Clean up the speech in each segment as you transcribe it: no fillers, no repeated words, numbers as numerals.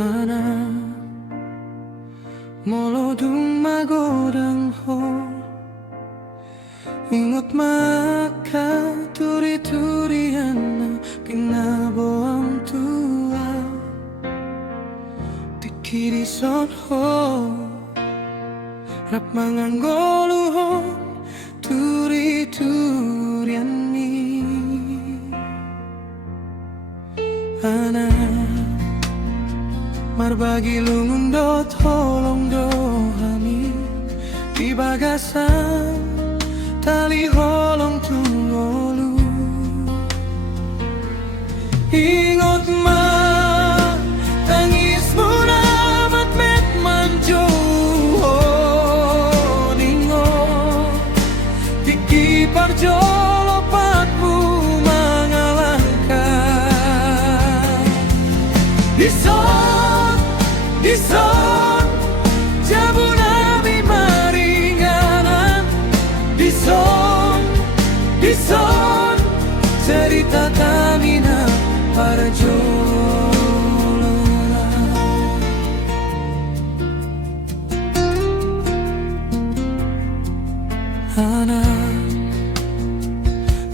Ana molodung magodang ho ingot maka turi-turian na kinabuang tua tikirison ho rap manganggoluhon turi-turian ni Ana marbagi lungundot holong dohani di bagasan tali holong tungolu ingot ma tangismu namat met manjo ingot tiki parjo lopatmu mengalahkan Dison jabunami maringanan Dison cerita tamina para jolona Ana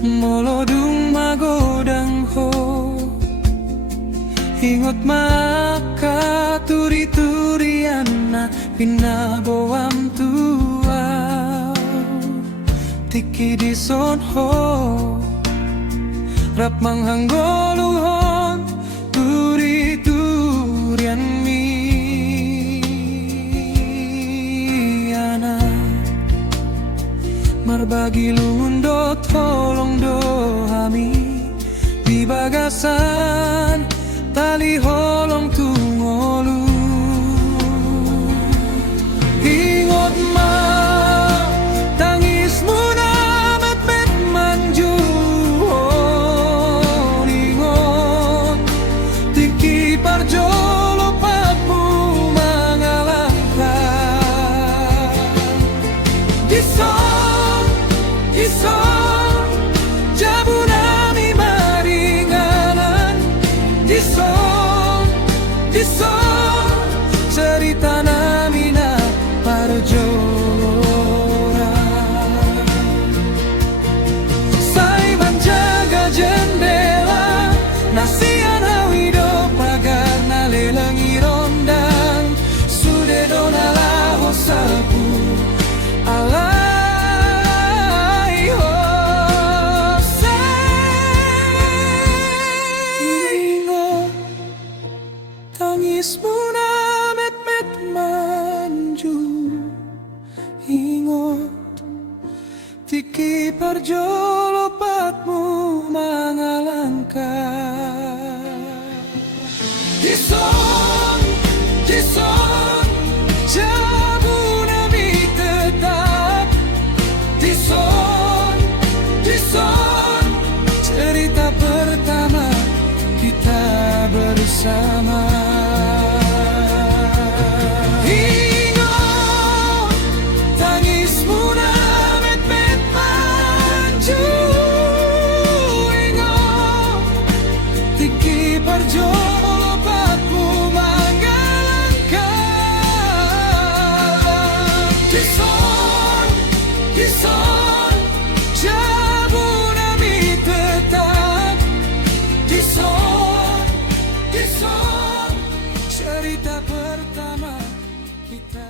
molodung magodang ho ingot maka turi-turian na pinaboam tua tiki dison ho rap manghanggoluhon turi-turian mi Ana marbagi lundot holong dohami di bagasan tali holong tungolu ingot ma tangismu namat met manju ingot tiki parjo lopatmu mengalahkan Dison jabunami maringanan Dison cerita namina parjora Sai menjaga jendela nasian hawido pagar nalelangi rondang sude donala hosapu alai hose ingot tangismu namet met manju ingot tiki parjo lopatmu mengalangkan Dison jabunami tetap Dison cerita pertama kita bersama ingot tangismu namet met manju ingot tiki parjo lopatmu mengalahkan Dison jabunami tetap Dison cerita pertama kita